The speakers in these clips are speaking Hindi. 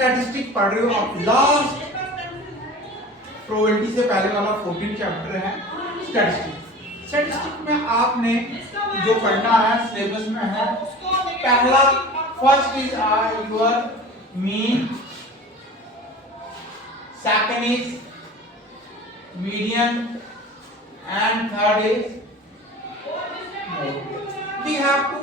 स्टैटिस्टिक पढ़ रहे हो आप, लास्ट प्रोबेबिलिटी से पहले वाला 14 चैप्टर है स्टैटिस्टिक। स्टैटिस्टिक में आपने जो पढ़ना है सिलेबस में है, पहला first is your mean, second is median and third is we have to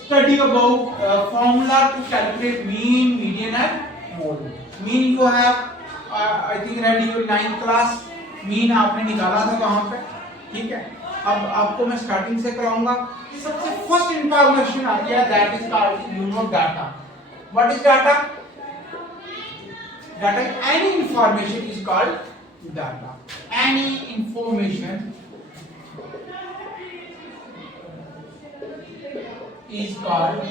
study about formula to calculate mean, median and mode. Mean you have I think read your 9th class, mean आपने निकाला था वहां पे, ठीक है। अब आपको मैं स्टार्टिंग से कराऊंगा कि सबसे फर्स्ट इंफॉर्मेशन आती है that is called you know data. What is data? Data, any information is called data. Any information is called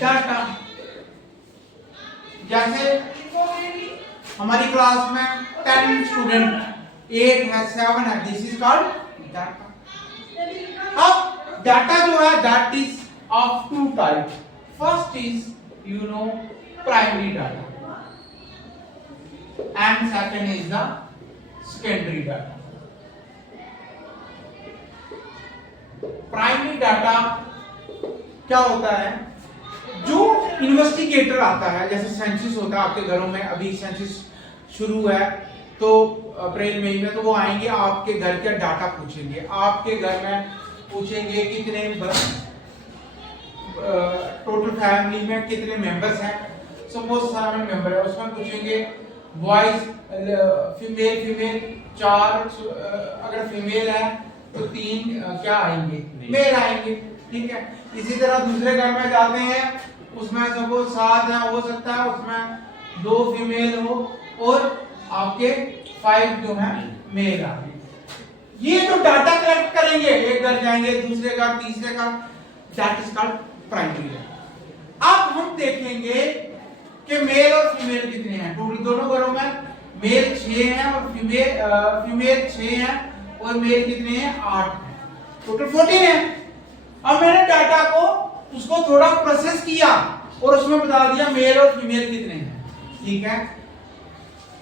data। जैसे हमारी क्लास में 10 स्टूडेंट, 8 है, 7 है, दिस इज कॉल्ड डाटा। अब डाटा जो है that is of two type. First is you know primary data and second is the secondary data. Primary data क्या होता है? जो इन्वेस्टिगेटर आता है, जैसे सेंसस होता है आपके घरों में, अभी सेंसस शुरू है तो अप्रैल मई में, तो वो आएंगे आपके घर का डाटा पूछेंगे। आपके घर में पूछेंगे कितने टोटल फैमिली में कितने मेंबर्स हैं, सपोज 7 मेंबर है, उसमें पूछेंगे बॉयज, फीमेल 4, अगर फीमेल है तो 3 क्या आएंगे? मेल आएंगे, ठीक है। इसी तरह दूसरे घर में जाते हैं, उसमें सपोज 7 है, हो सकता है उसमें 2 फीमेल हो और आपके 5 जो है मेल आ। ये जो डाटा कलेक्ट करेंगे, एक घर जाएंगे, दूसरे घर, तीसरे घर, that is called primary data. अब हम देखेंगे कि मेल और फीमेल कितने हैं। टोटल दोनों घरों में मेल 6 हैं और फीमेल 6 हैं और मेल कितने हैं? 8 हैं, टोटल 14 है। अब मैंने डाटा को उसको थोड़ा प्रोसेस किया और उसमें बता दिया मेल और फीमेल कितने हैं, ठीक है।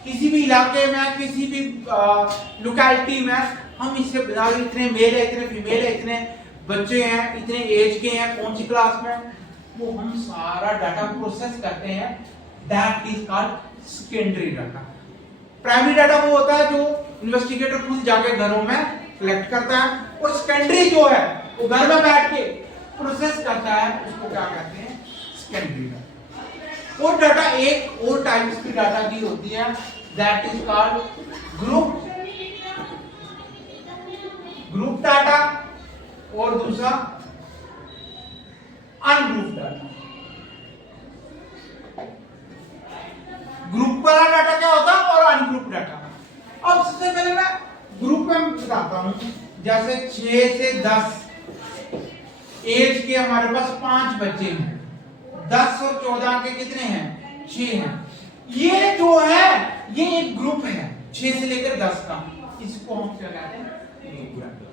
किसी भी इलाके में, किसी भी लोकेलिटी में हम इससे बता दें इतने मेल है, इतने फीमेल है, इतने बच्चे हैं, इतने एज के हैं, कौन सी क्लास में, वो हम सारा डाटा प्रोसेस करते हैं। That is called secondary data. Primary data वो होता है जो इन्वेस्टिगेटर खुद जाके घरों में कलेक्ट करता है, और सेकेंडरी जो है वो घर में बैठ के प्रोसेस करता है, उसको क्या कहते हैं? Secondary data. और डाटा एक और टाइप्स की डाटा की होती है, that is called group data और दूसरा अनग्रुप डाटा। ग्रुप वाला डाटा क्या होता है और अनग्रुप डाटा। अब सबसे पहले मैं ग्रुप में बताता हूं। जैसे 6 से 10 एज के हमारे पास 5 बच्चे हैं, 10 और 14 के कितने हैं? 6 हैं। ये जो है ये एक ग्रुप है 6 से लेकर 10 का, इसको हम क्या कहते हैं? Group data.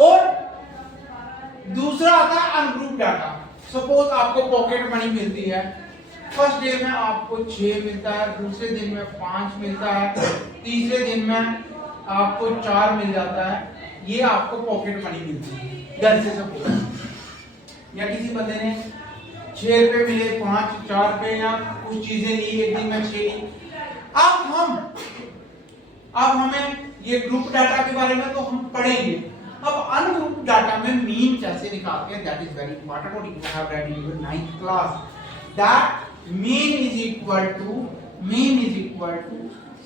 और दूसरा आता है अनग्रुप डाटा। सपोज आपको पॉकेट मनी मिलती है, फर्स्ट डे में आपको 6 मिलता है, दूसरे दिन में 5 मिलता है, तीसरे दिन में आपको 4 मिल जाता है। ये आपको पॉकेट मनी मिलती है घर से। सपोज या किसी बंदे ने 6 रुपए मिले, 5, 4 रुपए, या कुछ चीजें ली, एक दिन में 6 ली। अब हमें ये ग्रुप डाटा के बारे में तो हम पढ़ेंगे। अब अनग्रुप डाटा में मीन कैसे निकालते हैं, दैट इज वेरी इंपॉर्टेंट और you have read in your 9th class. That mean is equal to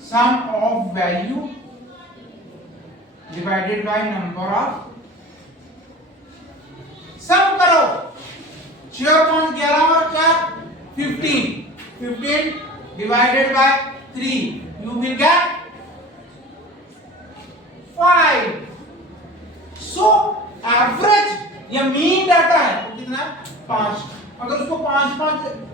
sum of value divided by number of। सम करो, 6 और 11 और 4 15 divided by 3 you will get 5। so average या मीन डाटा है वो कितना? 5। अगर उसको 5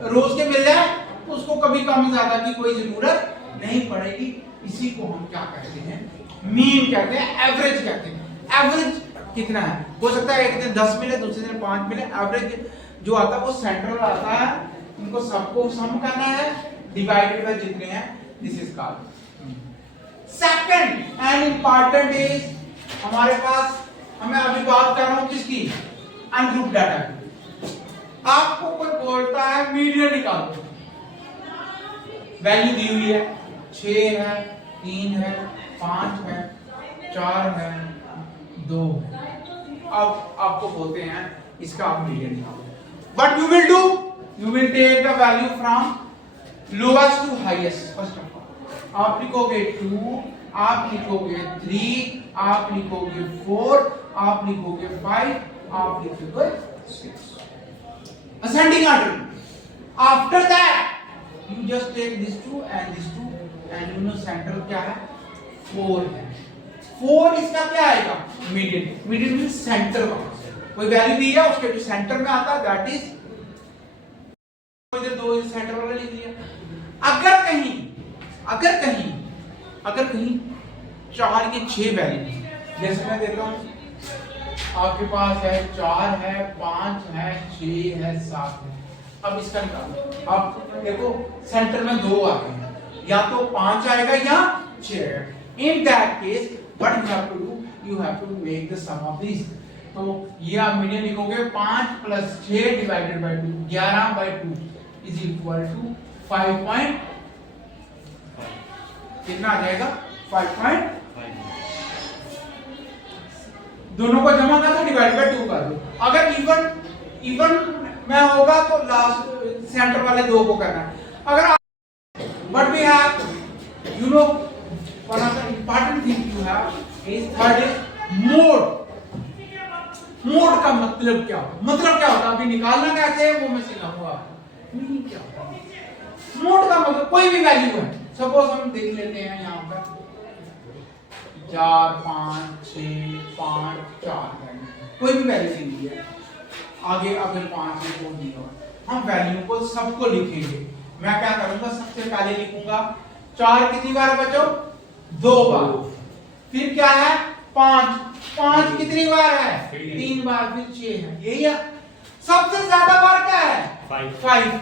रोज के मिल जाए तो उसको कभी कम ज्यादा की कोई जरूरत नहीं पड़ेगी। इसी को हम क्या कहते हैं? मीन कहते हैं, एवरेज कहते हैं। एवरेज कितना है? हो सकता है एक दिन 10 मिले, दूसरे दिन 5 मिले। एवरेज जो आता है वो सेंट्रल आता है इनको सबको सम करना है, डिवाइडेड बाय जितने हैं, this is called. Second and important is हमारे पास, हमें अभी बात कर रहा हूं किसकी, अनग्रुप डाटा की। आपको कोई बोलता है मीडियन निकालो, वैल्यू दी हुई है 6 है, 3 है, 5 है, 4 है, 2 है। अब आपको बोलते हैं इसका आप मीडियन निकालो। What you will do? You will take the value from lowest to highest first of all। आप लिखोगे 2, आप लिखोगे 3, आप लिखोगे 4, आप लिखोगे 5, आप लिखोगे 6। Ascending order। After that, you just take this 2 and this 2 and you know center क्या है, 4 है। 4 इसका क्या आएगा, मीडियन। मीडियन मींस सेंटर का कोई वैल्यू दी है, उसके जो सेंटर में आता है दैट इज, इधर 2 सेंटर वाला लिख दिया। अगर कहीं 4 के 6 वैल्यू, जैसे मैं देता हूं आपके पास है 4 है, 5 है, 6 है, 7 है। अब इसका निकालो। अब देखो सेंटर में 2 आ गए हैं, या तो 5 आएगा या 6 आएगा। In that case what you have to do, you have to make the sum of this. तो ये आप मीडियन लिखोगे 5 + 6 divided by 2, 11/2 is equal to 5. कितना आ जाएगा, 5. दोनों को जमा कर दो, डिवाइड बाय 2 कर दो। अगर इवन में होगा तो लास्ट सेंटर वाले 2 को करना है। अगर what we have, you know one of the important thing you have is third is mode. Mode का मतलब क्या होता है, अभी निकालना कैसे है वो मैं सिखाऊंगा। मीनिंग क्या होता है मोड का मतलब, कोई भी वैल्यू है, सपोज हम देख लेते हैं यहाँ पर 4, 5, 6, 5, 4 कोई भी वैल्यू दी है, आगे अगर 5 को दिया, हम वैल्यू को सबको लिखेंगे। मैं क्या करूंगा, सबसे पहले लिखूंगा 4 कितनी बार बचो, 2 बार। फिर क्या है 5 कितनी बार है, 3 बार। फिर 6 है, यही है। सबसे ज्यादा बार क्या है, 5।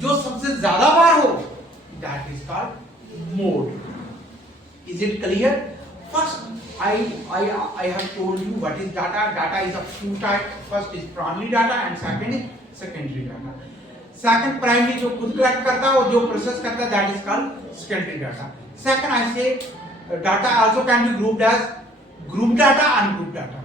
जो सबसे ज्यादा बार हो that is called mode. Is it clear? First, I have told you what is data. Data is of 2 types. First is primary data and second is secondary data. Second primary जो खुद collect करता है और जो process करता है that is called secondary data. Second I say data also can be grouped as group data and group data.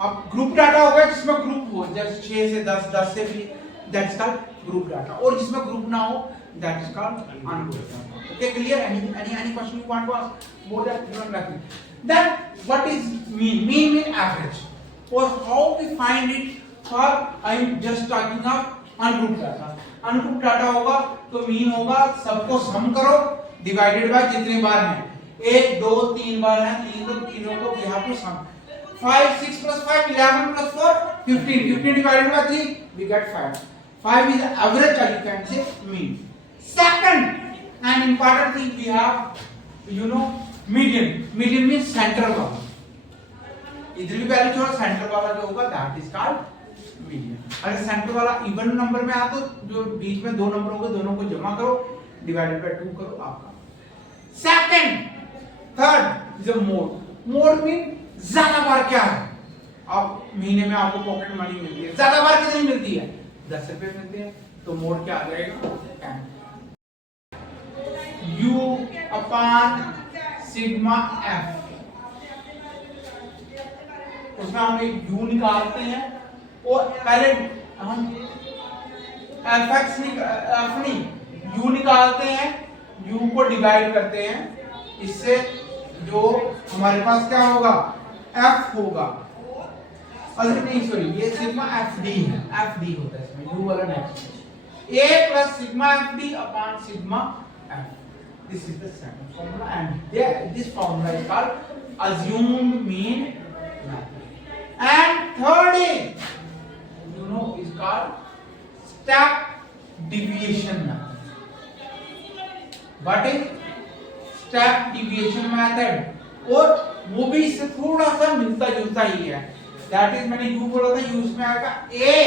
अब group data होगा जिसमें group हो, जैसे 6 से 10, 10 से भी, that is called group data. और जिसमें group ना हो that is called ungrouped data. Okay, clear? Any question you want to ask? More than nothing. Then what is mean? Mean average. Or how we find it? For I'm just talking of ungrouped data. Ungrouped data होगा तो mean होगा, सबको sum करो divided by जितने बार हैं, 1, 2, 3 बार हैं, तीनों को we have to sum। 5, 6 + 5, 11 + 4, 15. 15 divided by 3, we get 5. 5 is average, or you can say mean. Second and important thing we have, you know, median. Median means center वाला, इधर भी वैल्यू छोड़ो, सेंटर वाला जो होगा दैट इज कॉल्ड मीडियन। अगर सेंटर वाला इवन नंबर में आ तो जो बीच में 2 नंबर होंगे दोनों को जमा करो, डिवाइडेड बाय 2 करो, आपका। Second, third is a mode. Mode mean ज्यादा बार क्या है, आप महीने में आपको पॉकेट मनी मिलती है, ज्यादा बार कितनी मिलती है, 10 रुपए मिलते हैं, तो मोड क्या आ जाएगा, U upon sigma f। उसमें हम एक U निकालते हैं और पहले हम fx नहीं U निकालते हैं, U को डिवाइड करते हैं, इससे जो हमारे पास क्या होगा, f होगा। अरे नहीं सॉरी, ये सिग्मा fd है, fd होता है इसमें, U वाला next a plus sigma fd upon sigma f। This is the second formula, and this formula is called assumed mean method. And third is, you know, is called step deviation method. What is step deviation method? और वो भी इससे थोड़ा सा मिलता जुलता ही है। That is मैंने U बोला था, U इसमें आएगा a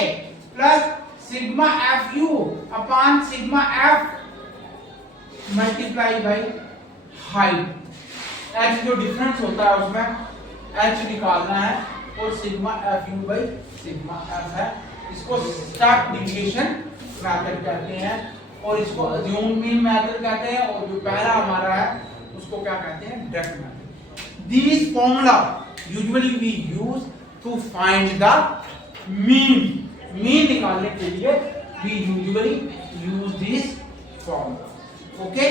plus sigma F you upon sigma F multiply by height. H जो डिफरेंस होता है उसमें एच निकालना है और sigma F you by sigma F है। इसको स्टेप डिविएशन मेथड कहते हैं और इसको अज्यूम मीन मेथड कहते हैं और जो पहला हमारा है उसको क्या कहते हैं, direct method. This formula usually we use to find the mean. Mean निकालने के लिए we usually use this formula. Okay